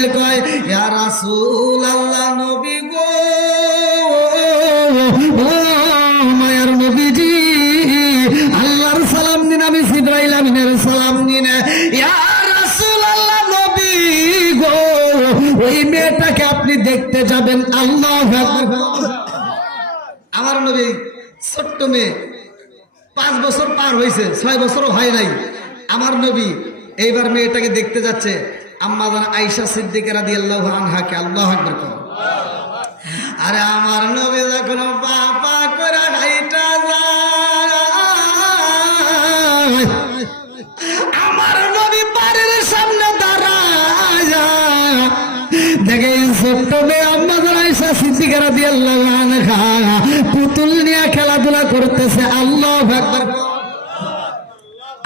জিব্রাইল কয়, ইয়া রাসূল আল্লাহ নবী গো, ও মায়ার নবীজি, আল্লাহর সালাম নিন, আমি জিব্রাইল আমিনের সালাম নিন। ইয়া রাসূল আল্লাহ নবী গো, ওই মেয়েটাকে আপনি দেখতে যাবেন, আল্লাহ আমার নবী, ছোট্ট মেয়ে, পাঁচ বছর পার হয়েছে ছয় বছরও হয় নাই। আমার নবী, এইবার মেয়েটাকে দেখতে যাচ্ছে আম্মাদান আইসা সিদ্দিকেরা দিয়ে আল্লাহ আনহাকে আল্লাহ আকবর কর আরে আমার নবী যখন পাপা করে হাইটা আমার নবী বাড়ির সামনে দাঁড়ায়। দেখে ছোট্ট মেয়ে আম্মাদান আইসা সিদ্দিকেরা দিয়ে আল্লাহ আনহা পুতুল নিয়ে খেলাধুলা করতেছে, আল্লাহ আকবর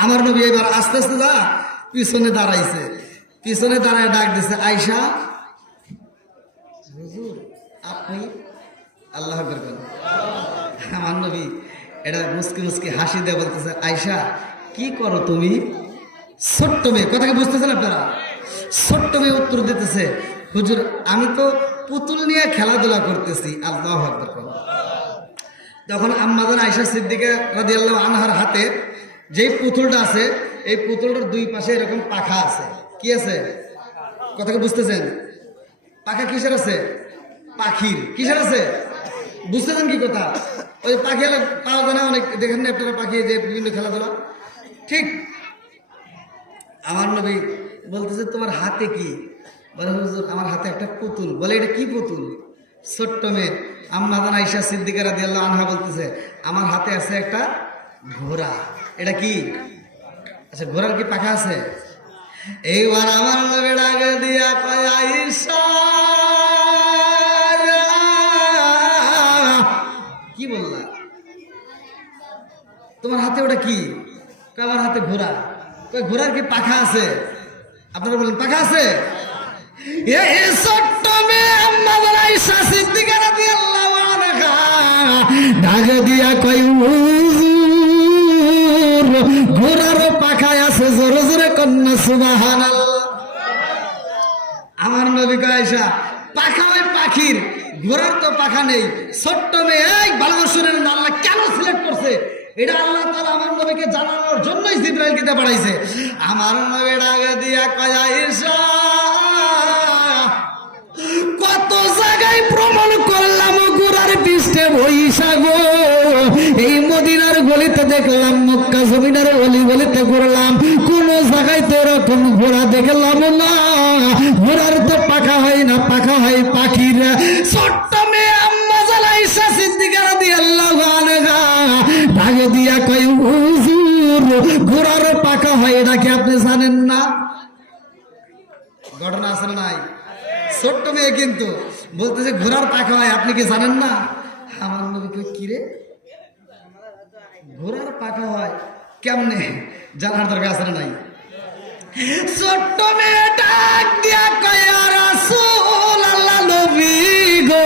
আমার নবী এবার আস্তে আস্তে দা পিছনে দাঁড়াইছে। পিছনে দাঁড়ায় ডাক দিছে আয়সা হুজুর, আপনি আল্লাহ। আমার এটা মুসকি মুসকি হাসি দিয়ে বলতেছে আয়সা কি করো তুমি ছোট্ট মেয়ে কথাকে বুঝতেছেন আপনারা ছোট্ট মেয়ে উত্তর দিতেছে হুজুর আমি তো পুতুল নিয়ে খেলাধুলা করতেছি আল্লাহ। তখন আম্মাদান আয়সা সিদ্দিকা আল্লাহ আনহার হাতে যেই পুতুলটা আছে এই পুতুলটার দুই পাশে এরকম পাখা আছে কি আছে? কথাকে বুঝতেছেন? পাখা কিসের আছে? পাখির। কিসের আছে? বুঝতেছেন কি কথা? ওই পাখি পাওয়া যায় না, অনেক দেখেন না আপনারা পাখি যে বিভিন্ন খেলাধুলা। ঠিক আমার নবী বলতেছে, তোমার হাতে কি? বলে আমার হাতে একটা পুতুল। বলে, এটা কি পুতুল? ছোট্ট মেয়ে আম্মাদান আইসা সিদ্দিকা রাদিয়াল্লাহু আনহা বলতেছে, আমার হাতে আছে একটা ঘোড়া। এটা কি? আচ্ছা ঘোড়ার কি পাখা আছে? এইবার আমার নবী ডাকে দিয়া কয় আইসা কি বললা? তোমার হাতে ওটা কি? আমার হাতে ঘোড়া। ঘোড়ার কি পাখা আছে? আপনারা বলেন, পাখা আছে? মেয়ে কন্যা আমার নবী কয়েশা পাখা ওই পাখির, ঘোড়ার তো পাখা নেই। ছোট্ট মেয়ে, এই ভালো শুনেন আল্লাহ কেন সিলেক্ট করছে? এটা আল্লাহ তাআলা আমার নবীকে জানানোর জন্যই জিব্রাইলকে দিয়ে পাঠাইছে। আমার নবী ডাকে দিয়া কয় আয়েশা কত জায়গায় ভ্রমণ করলাম ঘোড়ার পৃষ্ঠে বৈশা এই মদিনার গলিতে দেখলাম মক্কা জমিনার অলি গলিতে ঘুরলাম তো এরকম ঘোড়া দেখলাম না। ঘোড়ার তো পাখা হয় না পাখা হয় পাখির। ছোট্ট মেয়ে আম্মা জালাইসা সিদ্দিকার দিয়ে দিয়া কই হুজুর ঘোড়ার পাখা হয় এটা কি আপনি জানেন না? ঘটনা আছে নাই? ছোট্ট মেয়ে কিন্তু বলতেছে ঘোড়ার পাখা হয় আপনি কি জানেন না? আমার নবী কই, কি রে? ঘোড়ার পাখা হয় কেমনে? জানার দরকার আছে নাই? ছোট্ট মেয়ে ডাক দিয়া কয়া রাসূল আল্লাহ নবী গো।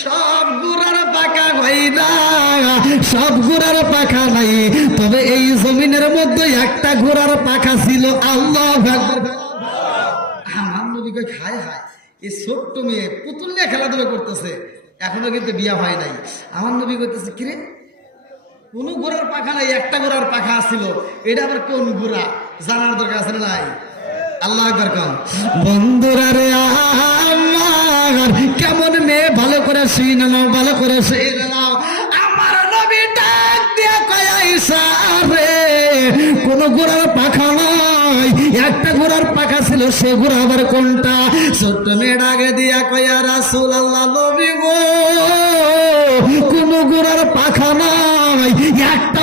সব গুড়ার পাকা ভাই না সব গুড়ার পাখা নাই। তবে এই জমিনের মধ্যে একটা ঘোড়ার পাখা ছিল, আল্লাহ আমার নবী কই খায় হায় এই ছোট্ট মেয়ে, পুতুল নিয়ে খেলাধুলা করতেছে। এখনও কিন্তু বিয়া হয় নাই। আমার নবী করতেছে কিরে কোন ঘোড়ার পাখা নাই, একটা ঘোড়ার পাখা ছিল এটা আবার কোন ঘোড়া জানার দরকার আছে নাই? আল্লাহ কন। বন্ধুরা রে কেমন মেয়ে ভালো করে শুই নাও, ভালো করে শুই নাও। আমার নবী ডাক দিয়া কয় আইসা রে, কোন ঘোড়ার পাখা নাই, একটা ঘোড়ার পাখা ছিল, সে ঘোড়া আবার কোনটা? ছোট্ট মেয়ে ডাকে দিয়া কয়া রাসুল আল্লাহ নবী গো কোন ঘোড়ার পাখা নাই একটা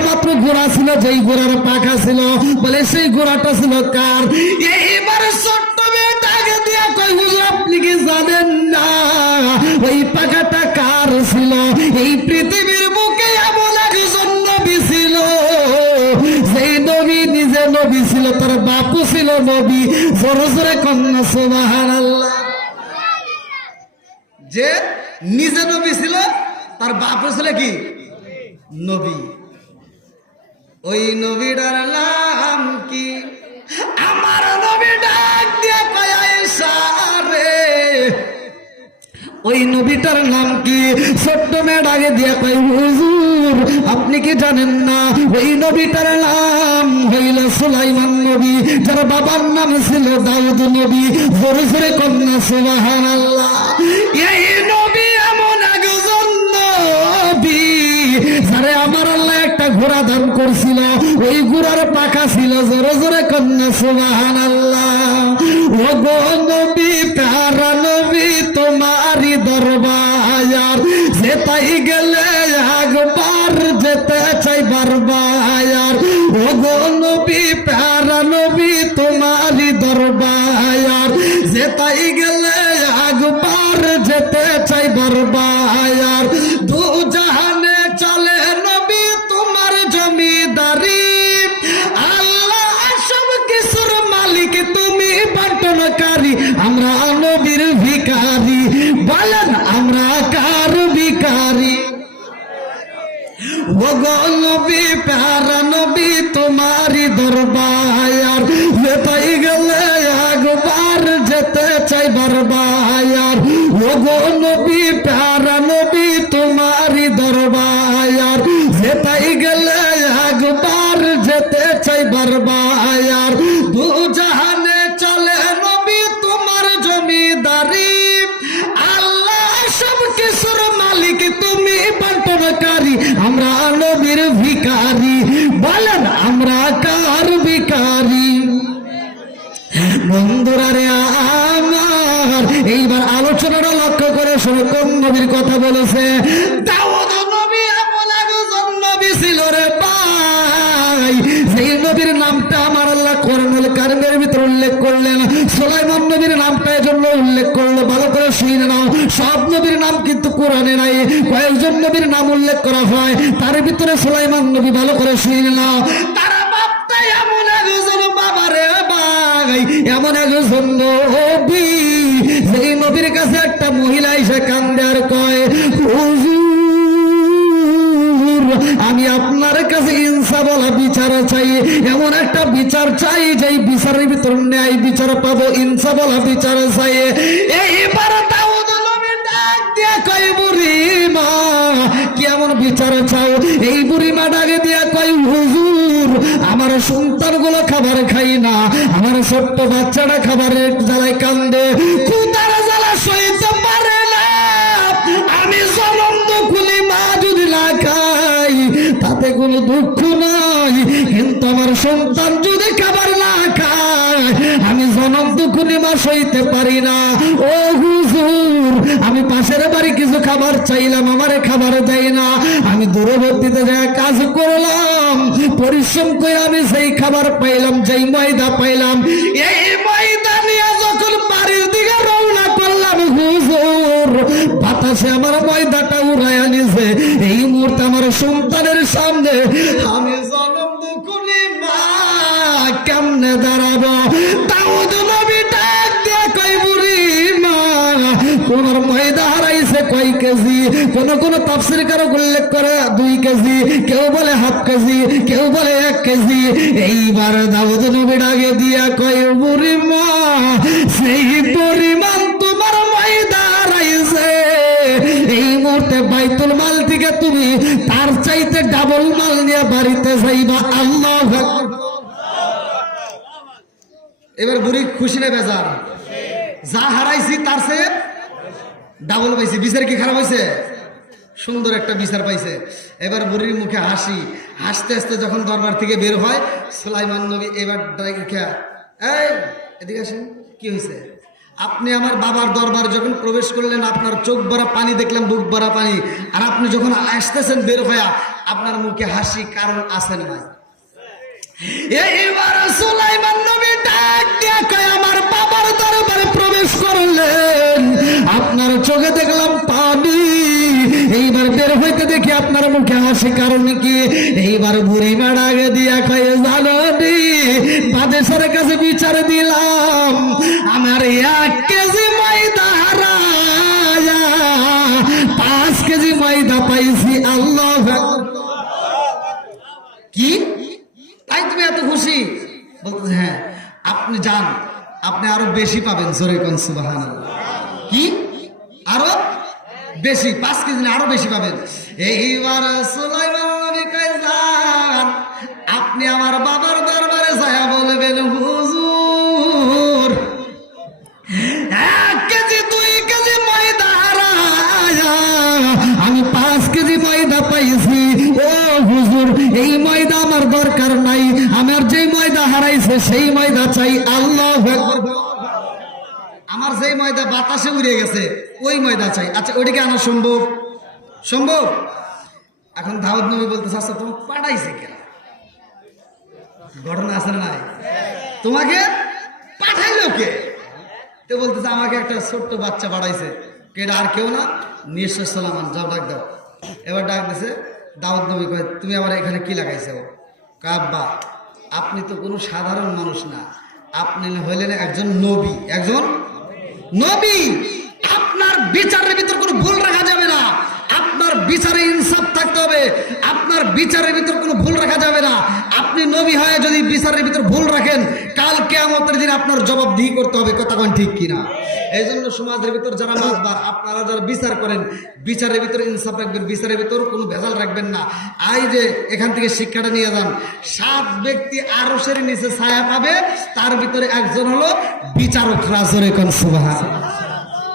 ঘোড়া ছিল, যেই ঘোড়ার পাখা ছিল, বলে সেই ঘোড়াটা ছিল কার? এইবার ছোট্ট মেয়ে ডাকে দিয়া কই হুজুর, আপনি কি জানেন না? ওই পাখাটা কার ছিল? এই পৃথিবীর বুকে এমন একজন নবী ছিল। সেই নবী নিজে নবী ছিল, তার বাপু ছিল নবী। জোরে জোরে কন্যা সুবাহান আল্লাহ যে নিজে নবী ছিল, তার বাপু ছিল কি? নবী। ওই নবীডার নাম কি? আমার নবী ডাক দিয়ে সারে ওই নবীটার নাম কি? ছোট্ট মেয়ে ডাকে দিয়ে কয়, হুজুর, আপনি কি জানেন না? ওই নবীটার নাম হইল সুলাইমান নবী, যার বাবার নাম ছিল দাউদ নবী। জোরে জোরে কন্যা সুবাহ এই আমার আল্লাহ একটা ঘোড়া দান করছিল। ওই ঘোড়ার পাখা ছিল জোরে জোরে কন্যা সুবাহান আল্লাহ ও গো নবী, তোমারি নবী তোমারই দরবার যেতাই গেলে একবার যেতে চাই বারবার ও গো নবী বন্ধুরা রে আমার, এইবার আলোচনাটা লক্ষ্য করে শুনে, কোন নবীর কথা বলেছে? নামটা উল্লেখ করল, ভালো করে শুনে নাও, সব নবীর নাম কিন্তু নাই, কয়েকজন নবীর নাম উল্লেখ করা হয়, তার ভিতরে সোলাইমান নবী ভালো করে শুনে নাও। নবী নবীর কাছে একটা মহিলা এসে কয় আমি আপনার কাছে ইনসা বলা বিচার চাই। এমন একটা বিচার চাই যে বিচারের ভিতর ন্যায় বিচার পাবো ইনসা বলা বিচার চাই। এইবার কেমন বিচার চাও? এই বুড়ি মা ডাকে দিয়া কই হুজুর সন্তানগুলো খাবার খাই না। আমার ছোট্ট বাচ্চাটা খাবারের জ্বালায় কান্দে। আমি পাশের বাড়ি কিছু খাবার চাইলাম, আমার খাবার দেয় না। আমি দূরবর্তীতে যা কাজ করলাম পরিশ্রম করে আমি সেই খাবার পাইলাম, যেই ময়দা পাইলাম। এই ময়দা নিয়ে যখন বাড়ির দিকে রওনা করলাম, হুজুর, বাতাসে আমার ময়দাটা উড়াইয়া আনিছে এই মুহূর্তে আমার সন্তানের সামনে আমি কোন কোন তাফসির কারও উল্লেখ করে দুই কেজি, কেউ বলে হাফ কেজি, কেউ বলে এক কেজি। এইবার দাউদ নবী ডাকে দিয়া কয়, বুড়ি মা, সেই পরিমাণ তোমার ময়দা হারাইছে এই মুহূর্তে বাইতুল মাল থেকে তুমি তার চাইতে ডাবল মাল নিয়ে বাড়িতে যাইবা। আল্লাহ এবার বুড়ি খুশি না বেজার? যা হারাইছি তার সে ডাবল পাইছি। বিচার কি খারাপ হয়েছে সুন্দর একটা বিচার পাইছে। এবার বুড়ির মুখে হাসি। হাসতে হাসতে যখন দরবার থেকে বের হয়, সুলাইমান নবী এবার দেখে এই, এদিকে আসেন, কি হয়েছে আপনি আমার বাবার দরবার যখন প্রবেশ করলেন, আপনার চোখ ভরা পানি দেখলাম, বুক ভরা পানি। আর আপনি যখন আসতেছেন বের হয়ে আপনার মুখে হাসি কারণ আসেন নাই? এইবার সুলাইমান নবী ডাক দিয়া আমার বাবার দরবারে প্রবেশ করলেন। আপনার চোখে দেখলাম পানি। এইবার বের হইতে দেখি আপনার মুখে হাসি কারণ কি? এইবার বুড়ি মারা দিয়া কয় জানি বাদেশের কাছে বিচার দিলাম। আমার এক কেজি ময়দা হারায়া পাঁচ কেজি ময়দা পাইছি, আল্লাহ কি? তাই তুমি এত খুশি? বলতে হ্যাঁ। আপনি যান, আপনি আরও বেশি পাবেন, জোরে কোন সুবাহান কি? আরও? বেশি, পাঁচ কেজি আরও বেশি পাবেন। এইবার আপনি আমার বাবার দরবারে ছায়া বলবেন, হুজুর, এক কেজি, দুই কেজি ময়দা আমি পাঁচ কেজি ময়দা পাইছি। ও হুজুর, এই ময়দা আমার দরকার নাই। আমার যে ময়দা হারাইছে, সেই ময়দা চাই, আল্লাহ ময়দা বাতাসে উড়ে গেছে, ওই ময়দা চাই। আচ্ছা ওইটাকে আনা সম্ভব? সম্ভব? এখন দাউদ নবী বলতেছে আচ্ছা তোমাকে পাঠাইছে কেন ঘটনা আছে না নাই? তোমাকে পাঠাইলো কে? তো বলতেছে, আমাকে একটা ছোট্ট বাচ্চা পাঠাইছে কেটা আর কেউ না, নিঃশ্বাস সালামান যাও ডাক দাও। এবার ডাক দিছে, দাউদ নবী কয়, তুমি আমার এখানে কি লাগাইছো? কাব্বা আপনি তো কোনো সাধারণ মানুষ না, আপনি হইলেন একজন নবী, একজন নবী আপনার বিচারের ভিতর কোনো ভুল রাখা যাবে না। আপনার বিচারে ইনসাফ থাকতে হবে। আপনার বিচারের ভিতর কোনো ভুল রাখা যাবে না। আপনি নবী হয়ে যদি বিচারের ভিতর ভুল রাখেন, কাল কেয়ামতের দিন আপনার জবাবদিহি করতে হবে, কথা ঠিক কিনা? এই জন্য সমাজের ভিতর যারা মাতবার, আপনারা যারা বিচার করেন, বিচারের ভিতর ইনসাফ রাখবেন, বিচারের ভিতর কোনো ভেজাল রাখবেন না। আই যে এখান থেকে শিক্ষাটা নিয়ে যান, সাত ব্যক্তি আরসের নিচে ছায়া পাবে, তার ভিতরে একজন হলো বিচারক রাজরে কোন সুবাহ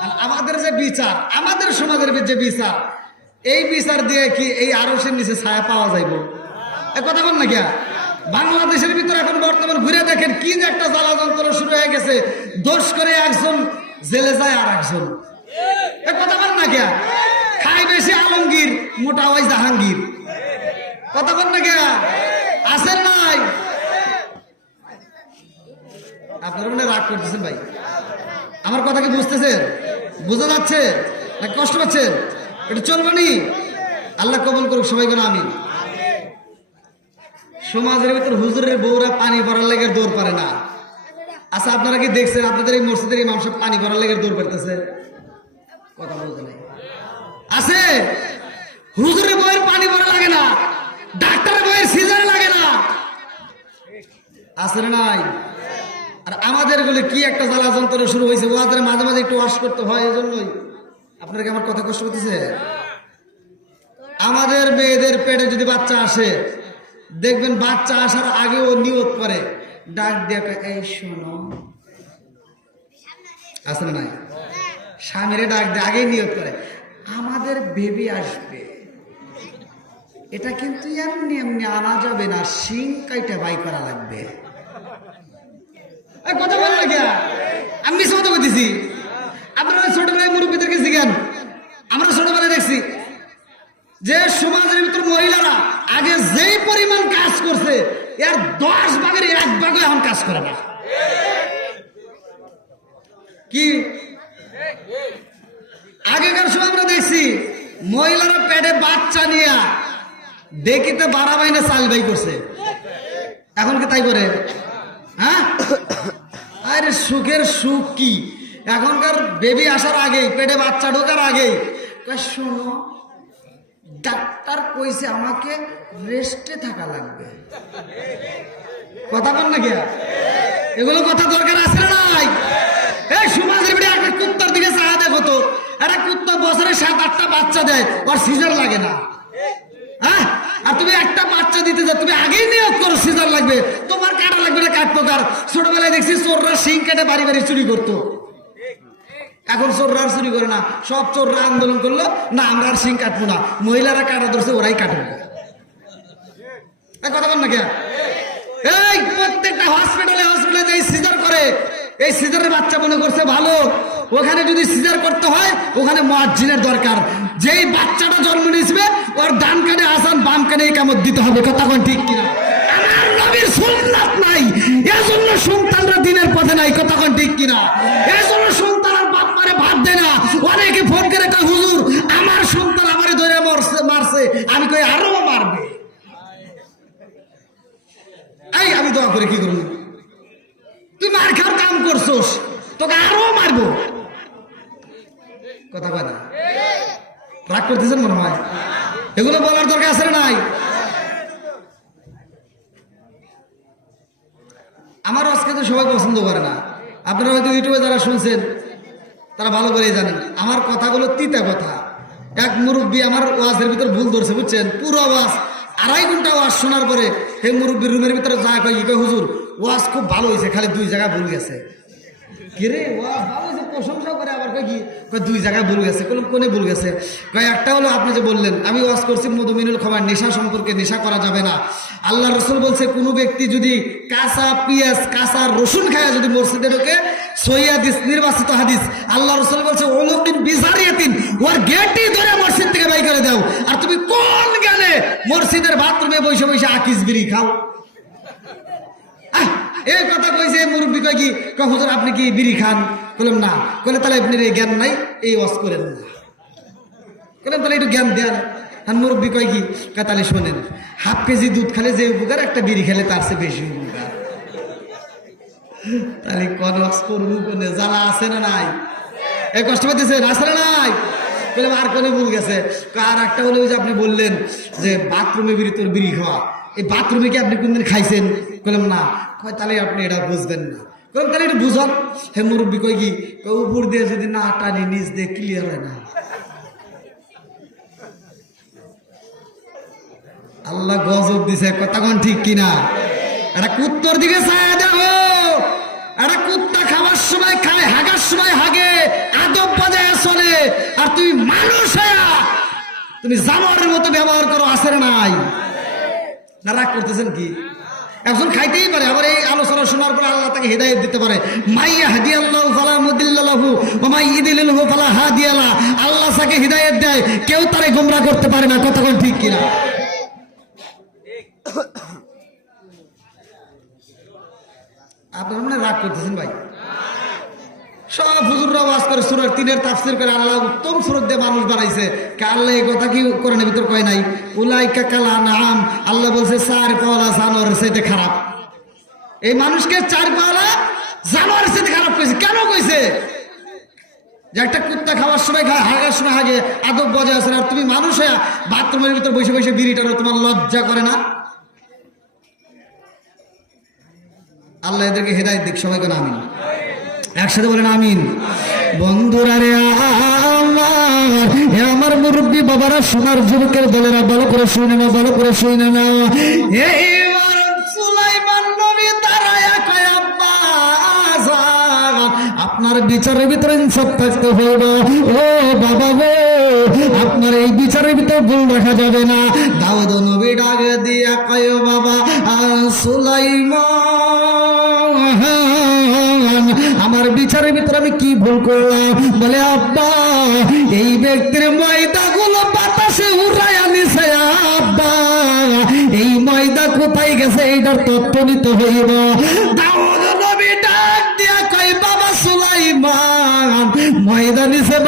আর আমাদের যে বিচার, আমাদের সমাজের যে বিচার এই বিচার দিয়ে কি এই আরসের নিচে ছায়া পাওয়া যাইব? কথা বল না কিয়া? বাংলাদেশের ভিতরে এখন বর্তমান ঘুরে দেখেন কি যে একটা জ্বালা যন্ত্রণা শুরু হয়ে গেছে। দোষ করে একজন, জেলে যায় আর একজন কথা বল না কিয়া? খাই বেশি আলমগীর, মোটা ওই জাহাঙ্গীর। কথা বল না কিয়া? আসেন নাই? আপনারা মনে রাগ করতেছেন ভাই? আমার কথা কি বুঝতেছেন? বোঝা যাচ্ছে? কষ্ট পাচ্ছেন? এটা চলবে নি? আল্লাহ কবল করুক সবাই করে আমি সমাজের ভিতর হুজুরের বউরা পানি ভরার লেগে দৌড় পারে না। আচ্ছা আপনারা কি দেখছেন? আপনাদের এই মসজিদের ইমাম সাহেব পানি ভরার লেগে দৌড় পারতেছে। কথা বলতে নাই। আছে? হুজুরের বউয়ের পানি ভরা লাগে না। ডাক্তারের বউয়ের সিজার লাগে না। আছে নাই? আর আমাদের বলে কি একটা জ্বালা যন্ত্র শুরু হয়েছে? ওদের মাঝে মাঝে একটু ওয়াশ করতে হয়, এই জন্যই। আপনারা কি আমার কথা কষ্ট করতেছে? আমাদের মেয়েদের পেটে যদি বাচ্চা আসে, দেখবেন বাচ্চা আসার আগে ও নিয়ত করে। ডাক দিয়ে এই শোনো। না নাই? স্বামীরে ডাক দিয়ে আগেই নিয়ত করে। আমাদের বেবি আসবে। এটা কিন্তু এমনি এমনি আনা যাবে না, শিং কাইটা বাই করা লাগবে। কথা বল না আমি কথা বলতেছি আপনারা ছোটবেলায় মুরব্বীদের কাছে কেন আমরা ছোটবেলায় দেখছি যে সমাজের ভিতর মহিলারা আগে যেই পরিমাণ কাজ করছে, এর দশ ভাগের এক ভাগও এখন কাজ করে না। কি? আগেকার সময় আমরা দেখছি মহিলারা পেটে বাচ্চা নিয়ে দেখিতে বাড়া বাইনে চাল বাই করছে। এখন কি তাই করে? হ্যাঁ? আরে সুখের সুখ কি? এখনকার বেবি আসার আগেই, পেটে বাচ্চা ঢোকার আগেই। শোনো ডাক্তার কইছে আমাকে রেস্টে থাকা লাগবে। কথা বল না গিয়া এগুলো কথা দরকার আছে না নাই? এই সমাজের ভিতরে একটা কুত্তার দিকে চাহা দেখো তো। একটা কুত্তা বছরে সাত, আটটা বাচ্চা দেয়, ওর সিজার লাগে না। হ্যাঁ? আর তুমি একটা বাচ্চা দিতে যাও, তুমি আগেই নিয়োগ করো সিজার লাগবে। তোমার কাটা লাগবে না কাঠ পোকার ছোটবেলায় দেখছি চোররা শিং কেটে বাড়ি বাড়ি চুরি করতো। এখন চোররা চুরি করে না। সব চোররা আন্দোলন করল, না, আমরা আর শিং কাটবো না। মহিলারা কাটা ধরছে, ওরাই কাটবে। কথা বল না কে এই, প্রত্যেকটা হসপিটালে হসপিটালে এই সিজার করে, এই সিজারের বাচ্চা মনে করছে ভালো। ওখানে যদি সিজার করতে হয়, ওখানে মহাজিনের দরকার। যেই বাচ্চাটা জন্ম নিয়েছে, ওর ডান কানে আসান, বাম কানে কামত দিতে হবে। কথা কোন ঠিক কিনা? আমার নবীর নাই। এজন্য সন্তানরা দিনের পথে নাই। কথা কোন ঠিক কিনা? এজন্য না। অনেকে ফোন করে কয়, হুজুর, আমার সন্তান আমারে ধরে মারছে মারছে। আমি কই, আরও মারবে। এই, আমি দোয়া করে, কি করব? তুই মার খাওয়ার কাম করছোস, তোকে আরও মারবো। কথা কয় না? রাগ করতেছেন মনে হয়? এগুলো বলার দরকার আছে নাই? আমার আজকে তো সবাই পছন্দ করে না। আপনারা হয়তো ইউটিউবে যারা শুনছেন তারা ভালো করে জানেন আমার কথাগুলো তিতা কথা। এক মুরব্বী আমার ওয়াজের ভিতর ভুল ধরছে, বুঝছেন? পুরো ওয়াজ, আড়াই ঘণ্টা ওয়াজ শোনার পরে সেই মুরব্বীর রুমের ভিতরে যা কয় ই কয়, হুজুর, ওয়াজ খুব ভালো হয়েছে খালি দুই জায়গায় ভুল গেছে। কিরে ওয়াজ ভালো হয়েছে প্রশংসা করে আবার কয় কি? কয়, দুই জায়গায় ভুল গেছে। কোন কোনে ভুল গেছে? কয়, একটা হলো আপনি যে বললেন, আমি ওয়াজ করছি মধুমিনুল খাবার, নেশা সম্পর্কে নেশা করা যাবে না। আল্লাহ রসুল বলছে, কোনো ব্যক্তি যদি কাঁচা পিঁয়াজ, কাঁচা রসুন খায়, যদি মসজিদে ঢোকে নির্বাচিত হাদিস। আল্লাহ ধরে কথা কইছে মুরব্বী কি হুজুর, আপনি কি বিড়ি খান? বললাম না। বলে তাহলে আপনার এই জ্ঞান নাই, এই ওয়াজ করেন না। বললাম তাহলে একটু জ্ঞান দেন। আর মুরব্বী কয় কি তাহলে শোনেন, হাফ কেজি দুধ খেলে যে উপকার, একটা বিড়ি খেলে তার চেয়ে বেশি উপকার। তাহলে কোন ওয়াজ করব কোনে জ্বালা আছে না নাই? এই কষ্ট পাইতেছেন, আছে না নাই? বললাম, আর কোনে ভুল গেছে। আর একটা হলো যে আপনি বললেন যে বাথরুমে বিড়ি তোর বিড়ি খাওয়া। এই বাথরুমে কি আপনি কোনদিন খাইছেন? বললাম, না। কয়, তাহলে আপনি এটা বুঝবেন না। বললাম, তাহলে একটু বুঝন। হে মুরব্বী কই কি? উপর দিয়ে যদি না টানি, নিচ দিয়ে ক্লিয়ার হয় না। আল্লাহ গজব দিছে, কথা কোন ঠিক কিনা? একটা কুত্তর দিকে ছায়া একটা কুত্তা খাওয়ার সময় খায়, হাগার সময় হাগে, আদব বাজায় চলে আর তুমি মানুষ তুমি জানোয়ারের মতো ব্যবহার করো, আসের নাই। রাগ করতেছেন কি? একজন খাইতেই পারে, আবার এই আলোচনা শোনার পর আল্লাহ তাকে হেদায়ত দিতে পারে। মাইয়া হাদি আল্লাহ ফালা মুদিল্লাহু মাই ইদিল্লাহু ফালা হাদিয়ালা আল্লাহ তাকে হেদায়ত দেয়, কেউ তারে গোমরা করতে পারে না কতক্ষণ ঠিক কিনা? আপনারা মানে রাগ করতেছেন ভাই। সব হুজুররা ওয়াজ করে সুরার তিনের তাফসির করে আল্লাহ উত্তম সুরত দিয়ে মানুষ বানাইছে। কে এই কথা কি কোরআনের ভিতর কয় নাই? উলাই কাকালা নাম আল্লাহ বলছে, চার পাওয়ালা জানোয়ার সাথে খারাপ। এই মানুষকে চার পাওয়ালা জানোয়ারের সাথে খারাপ কইছে। কেন কইছে? যে একটা কুত্তা খাওয়ার সময় খায় হাগার সময় হাগে, আদব বজায় আছে আর তুমি মানুষ হয়ে বাথরুমের ভিতর বসে বসে বিড়ি টানো তোমার লজ্জা করে না? আল্লাহ এদেরকে হেদায়ত দিক, সবাই কেন আমিন। একসাথে বলেন আমিন। বন্ধুরা রে আমার মুরব্বী বাবারা, সোনার যুবকের দলেরা, ভালো করে শুনে না ভালো করে শুনে না আপনার বিচারের ভিতরে ইনসাফ থাকতে হইব। ও বাবা গো, আপনার এই বিচারের ভিতরে ভুল রাখা যাবে না। দাউদ নবী ডাক দিয়া কয় বাবা সুলাইমান আমি কি ভুল করলাম? বলে, আব্বা, এই ব্যক্তির ময়দাগুলো বাতাসে উড়াই আনিছে, আব্বা। এই ময়দা কোথায় গেছে? এইটার তত্ত্ব নিতে হইব।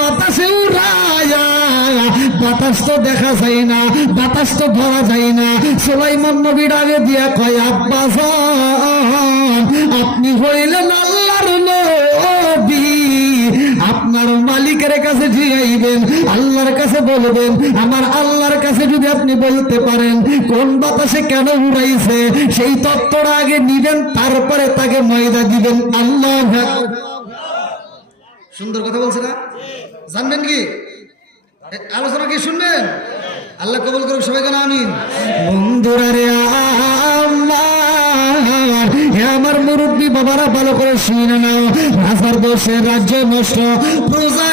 বাতাসে তো দেখা যায় না, বাতাস তো না। দিয়া আপনি হইলেন আল্লাহর মালিকের কাছে জিগাইবেন আল্লাহর কাছে বলবেন, আমার আল্লাহর কাছে যদি আপনি বলতে পারেন, কোন বাতাসে কেন উড়াইছে, সেই তত্ত্বটা আগে নিবেন, তারপরে তাকে ময়দা দিবেন। আল্লাহ সুন্দর কথা বলছে না? জানবেন কি? আলোচনা কি শুনবেন? আল্লাহ কবুল করুক সবাই কেন আমিন। বন্ধুরা রে, আমার মুরব্বী, বাবারা ভালো করে শুনে নাও। রাজার দোষে রাজ্য নষ্ট, প্রজা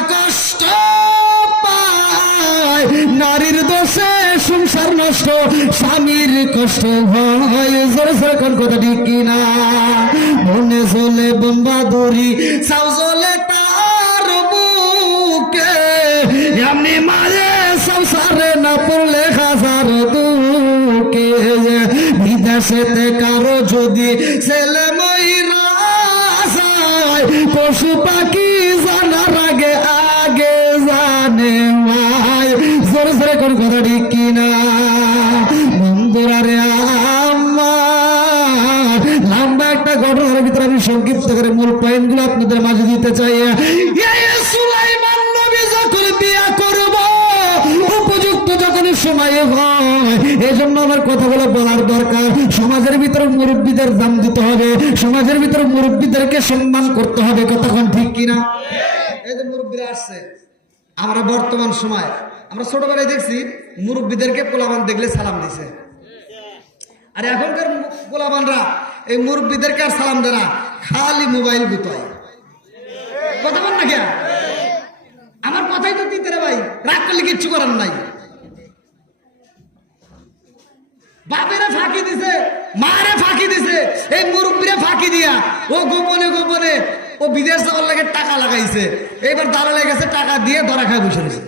পায় নারীর দোষে সংসার নষ্ট, স্বামীর কষ্ট হয়। জোরে জোরে কোন কথা ঠিক কিনা? মনে চলে বোম্বা দড়ি, চাও চলে তার বুকে। এমনি মাঝে সংসারে না পড়লে হাজার দুকে বিদেশেতে কারও যদি ছেলে যায়, পশু পাখি আমি মূল পয়েন্টগুলো আপনাদের মাঝে দিতে চাই। আমার আমরা ছোটবেলায় দেখছি, মুরব্বীদেরকে পোলাবান দেখলে সালাম দিছে। আর এখনকার পোলাবানরা, এই মুরব্বীদেরকে আর সালাম দেয় না। খালি মোবাইল গুতায়। কথা বল না কে আমার কথাই তো দিতে রে ভাই, রাগ করলে কিচ্ছু করার নাই। বাপেরা ফাঁকি দিছে, মারে ফাঁকি দিছে, এই মুরব্বীরা ফাঁকি দিয়া, ও গোপনে গোপনে, ও বিদেশ যাওয়ার লাগে টাকা লাগাইছে। এইবার দাঁড়া গেছে, টাকা দিয়ে ধরা খায় বসে রয়েছে।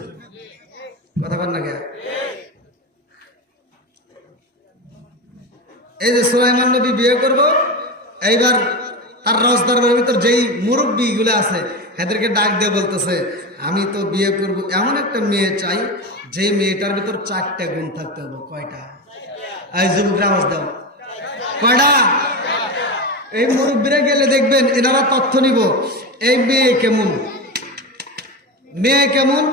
কথা বল না কে এই যে সুলাইমান নবী বিয়ে করব, এইবার তার রসদারের ভিতর যেই মুরব্বী গুলো আছে এদেরকে ডাক দিয়ে বলতেছে, আমি তো বিয়ে করব। এমন একটা মেয়ে চাই, যেই মেয়েটার ভিতর চারটা গুণ থাকতে হবে। কয়টা? এই যুবকরা আওয়াজ দাও। কয়টা? এই মুরব্বীরা গেলে দেখবেন এনারা তথ্য নিব। এই মেয়ে কেমন? মেয়ে কেমন?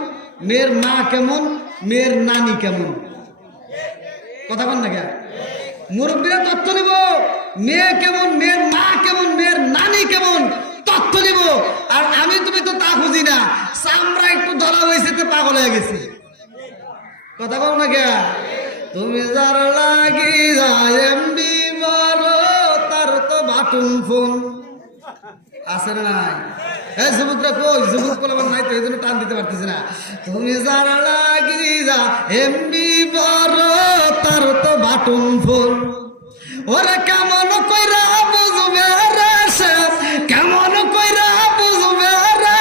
মেয়ের মা কেমন? মেয়ের নানি কেমন? কথা বল না কে মুরব্বীরা তথ্য নিব। মেয়ে কেমন, মেয়ের মা কেমন, মেয়ের নানি কেমন, তথ্য দিব। আর আমি তুমি তো তা খুঁজি না। চামড়া একটু ধরা হয়েছে তো পাগল হয়ে গেছি। কথা বল না কে তুমি যার লাগি এমবি বড়, তার তো বাটুন ফোন। আছে নাই? এই যুবকরা কই? যুবক বলে নাই তো, এই জন্য টান দিতে পারতেছি না। তুমি যারা লাগি যা এমবি বড়, তার তো বাটুন ফোন। ওরে কেমন কইরা বুঝবে রে কেমন কইরা বুঝবে রে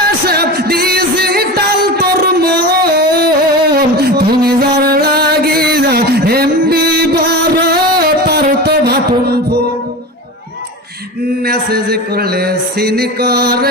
ডিজিটাল তোর মন। তুমি যার লাগি যা এমবি বড় তার তো বাটুন মেসেজ করলে সিন করে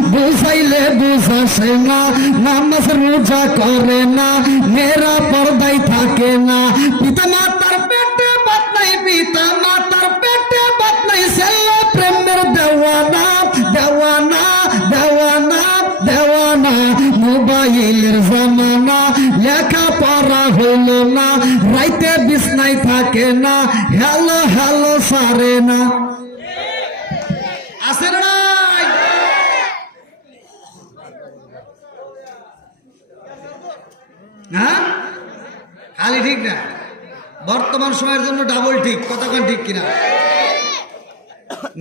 বুঝাইলে বুঝাসে না, নামাজ রোজা করে না, মেয়েরা পর্দায় থাকে না। পিতা মাতার পেটে বাত নাই পিতা মাতার পেটে বাত নাই, ছেলে প্রেমের দেওয়ানা দেওয়ানা দেওয়ানা দেওয়ানা। মোবাইলের জামানা লেখা পড়া হইল না, রাইতে বিছনায় থাকে না হ্যালো হ্যালো সারে না আছে না নাই হ্যাঁ খালি ঠিক না? বর্তমান সময়ের জন্য ডাবল ঠিক, কতক্ষণ ঠিক কিনা?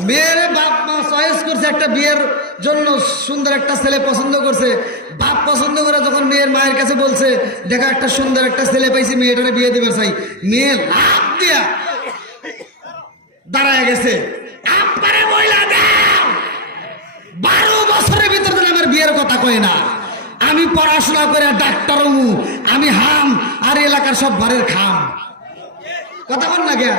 মেয়ের বাপ মা চয়েস করছে একটা বিয়ের জন্য, সুন্দর একটা ছেলে পছন্দ করছে। বাপ পছন্দ করে যখন মেয়ের মায়ের কাছে বলছে, দেখা একটা সুন্দর একটা ছেলে পাইছি, মেয়েটারে বিয়ে দিবার চাই। মেয়ে লাভ দিয়া দাঁড়ায় গেছে। বারো বছরের ভিতরে আমার বিয়ের কথা কয় না। পড়াশোনা করে ডাক্তার আমি হাম আর এলাকার সব ঘরের খাম। কথা বল না কে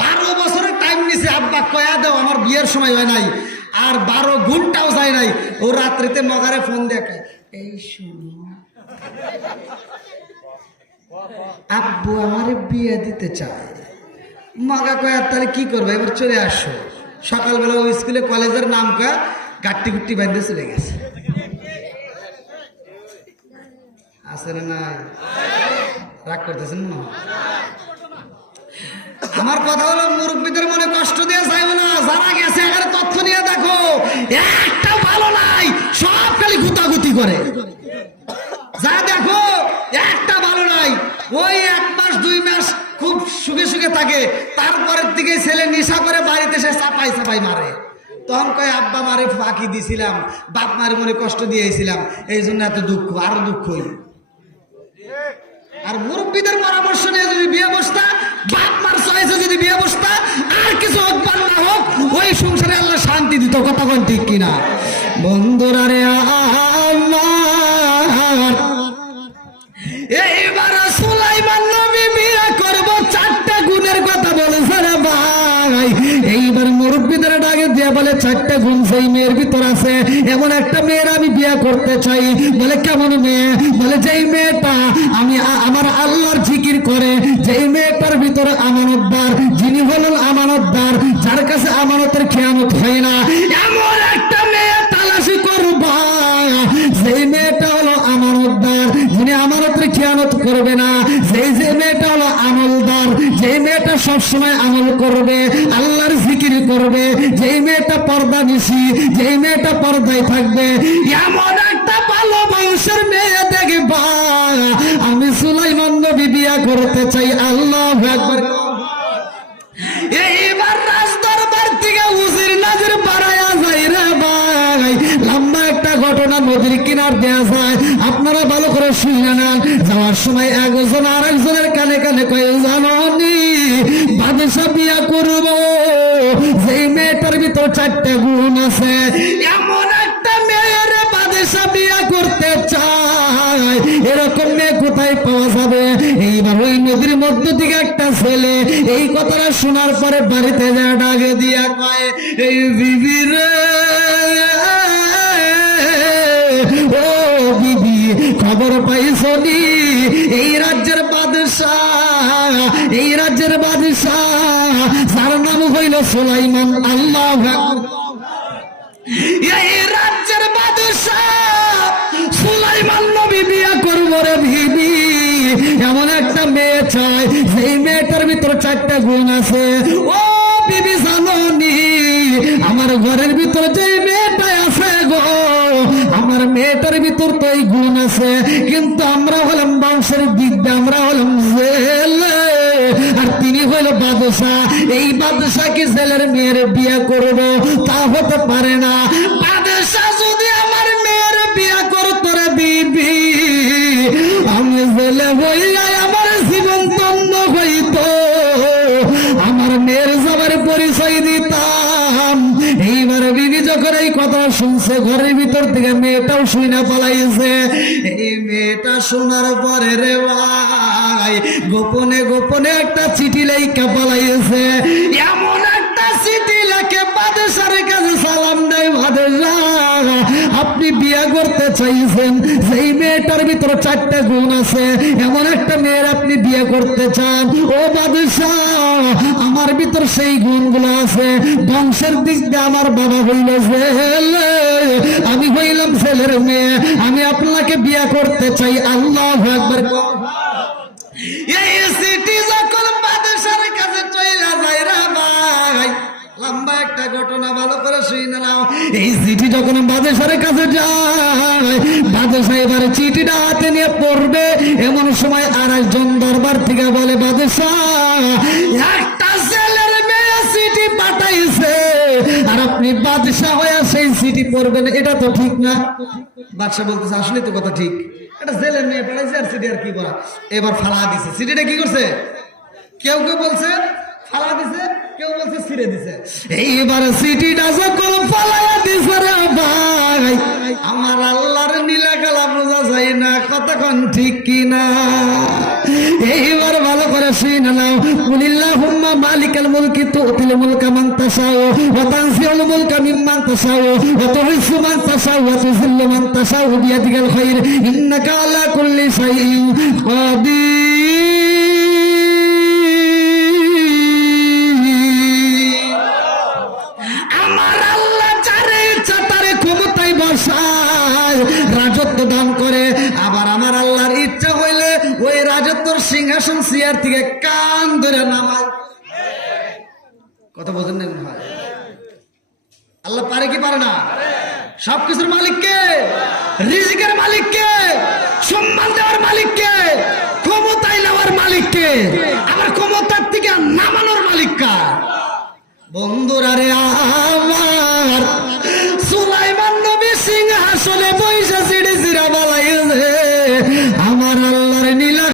বারো বছরের টাইম নিছে, আব্বা কয়া দাও, আমার বিয়ের সময় হয় নাই। আর বারো ঘন্টাও যায় নাই। ও রাত্রিতে মগারে ফোন দেখে, এই শুনো, আব্বু আমার বিয়ে দিতে চায়। মগা কয়া, তাহলে কি করবে? এবার চলে আসো। সকালবেলা ওই স্কুলে কলেজের নাম কয়া গাট্টি গুট্টি বাঁধতে চলে গেছে। আমার কথা হলো, মুরব্বীদের মনে কষ্ট দিয়ে চাইব না। যারা গেছে এখানে তথ্য নিয়ে দেখো। একটা ভালো নাই, সব খালি গুতাগুতি করে। যা দেখো, একটা ভালো নাই। ওই এক মাস, দুই মাস খুব সুখে সুখে থাকে। তারপরের দিকে ছেলে নেশা করে বাড়িতে সে চাপাই চাপাই মারে। তখন কয়, আব্বা মারে ফাঁকি দিছিলাম, বাপ মারে মনে কষ্ট দিয়েছিলাম, এই জন্য এত দুঃখ, আরও দুঃখই আর মুরব্বীদের পরামর্শ নিয়ে যদি বিয়ে বসতা, বাপ মার চয়েসে যদি বিয়ে বসতা, আর কিছু হোক না হোক, ওই সংসারে আল্লাহ শান্তি দিত। কথা ঠিক কিনা? বন্ধুরা রে আমার ভাই এইবার মুরব্বীদের ডাকে দিয়ে বলে, চারটা গুণ সেই মেয়ের ভিতর আছে। এমন একটা মেয়ের আমি বিয়ে করতে চাই। বলে, কেমন মেয়ে? বলে, যেই মেয়েটা আমি আমার আল্লাহর জিকির করে, যেই মেয়েটার ভিতরে আমানতদার, যিনি হলেন আমানতদার, যার কাছে আমানতের খেয়ানত হয় না, এমন একটা মেয়ে তালাশি করবা। সেই মেয়েটা হলো আমানতদার, যিনি আমানতের খেয়ানত করবে না। যে যে মেয়েটা হলো আমলদার, যে মেয়েটা সবসময় আমল করবে, আল্লাহর জিকির করবে যেই মেয়েটা পর্দা নিশি যেই মেয়েটা পর্দায় থাকবে, এমন একটা ভালো মানুষের মেয়ে দেখবা। আমি সুলাইমান নবী বিয়া করতে চাই, আল্লাহ একবার নদীর কিনার দেয়া যায়, আপনারা ভালো করে শুনে নেন। যাওয়ার সময় একজন আর একজনের কানে কানে কয়ে জানি বাদশা বিয়া করব। যেই মেয়েটার ভিতর চারটে গুণ আছে, এমন একটা মেয়ের বাদশা বিয়া করতে চায়। এরকম মেয়ে কোথায় পাওয়া যাবে? এইবার ওই নদীর মধ্য থেকে একটা ছেলে এই কথাটা শোনার পরে বাড়িতে যা ডাকে দিয়া কয়, এই বিবি খবর পাইছনি এই রাজ্যের বাদশাহ, এই রাজ্যের বাদশাহ, যার নাম হইল সুলাইমান, আল্লাহ এই রাজ্যের বাদশাহ, সুলাইমান নবী বিয়া করব রে ভিবি। এমন একটা মেয়ে চাই সেই মেয়েটার ভিতর চারটা গুণ আছে। ও, বিবি জাননি, আমার ঘরের ভিতর যে এই গুণ আছে, কিন্তু আমরা হলাম বংশের বিদ্যা, আমরা হলাম জেলে। আর তিনি হইল বাদশাহ। এই বাদশাহ কি জেলের মেয়ের বিয়ে করব, তা হতে পারে না। আমার মেয়ের বিয়ে করতো রে বিবি, আমি জেলে হইয়া আমার শুনছে ঘরের ভিতর থেকে, মেয়েটাও শুই না পালাইছে। এই মেয়েটা শোনার পরে রে ভাই, গোপনে গোপনে একটা চিঠি লেখা পালাইছে। এমন একটা চিঠি লেখে, বাদেশার কাছে সালাম দেয় বাদেশা আপনি বিয়ে করতে চাইছেন সেই মেয়েটার ভিতরে চারটা গুণ আছে, এমন একটা মেয়ের আপনি বিয়ে করতে চান? ও বাদশাহ আমার ভিতর সেই গুণগুলো আছে। বংশের দিক দিয়ে আমার বাবা হইল আমি হইলাম ছেলের মেয়ে। আমি আপনাকে বিয়ে করতে চাই, আল্লাহ একবার পড়বে। এমন সময় আর একজন দরবার থেকে বলে বাদেশা পাঠাইছে আর আপনি বাদশাহ হয়ে সেই চিঠি পড়বেন, এটা তো ঠিক না। বাদশাহ বলতেছে, আসলে তো কথা ঠিক। এটা জেলের মেয়ে পাঠাইছে আর চিঠি আর কি করা এবার ফালা দিছে। চিঠিটা কি করছে? কেউ কেউ বলছে, ফালা দিছে সিটিটা আমার আল্লাহর নীলা কালা বোঝা যায় না কতক্ষণ ঠিক কি না এইবার ভালো করে শুনে নাও কুলিল্লাহুম্মা মালিকাল মুলকি তুতিল মুলকা মান তাশাউ, ওয়া তানসিউল মুলকা মিম্মান তাশাউ, ওয়া তুহিসু মান তাশাউ, ওয়া তুযিল্লু মান তাশাউ বিয়াদিকাল খাইর। ইন্নাকা আলা কুল্লি শাইইন কাদির। কে ক্ষমতার থেকে নামানোর মালিক কার? বন্ধুরা রে আমার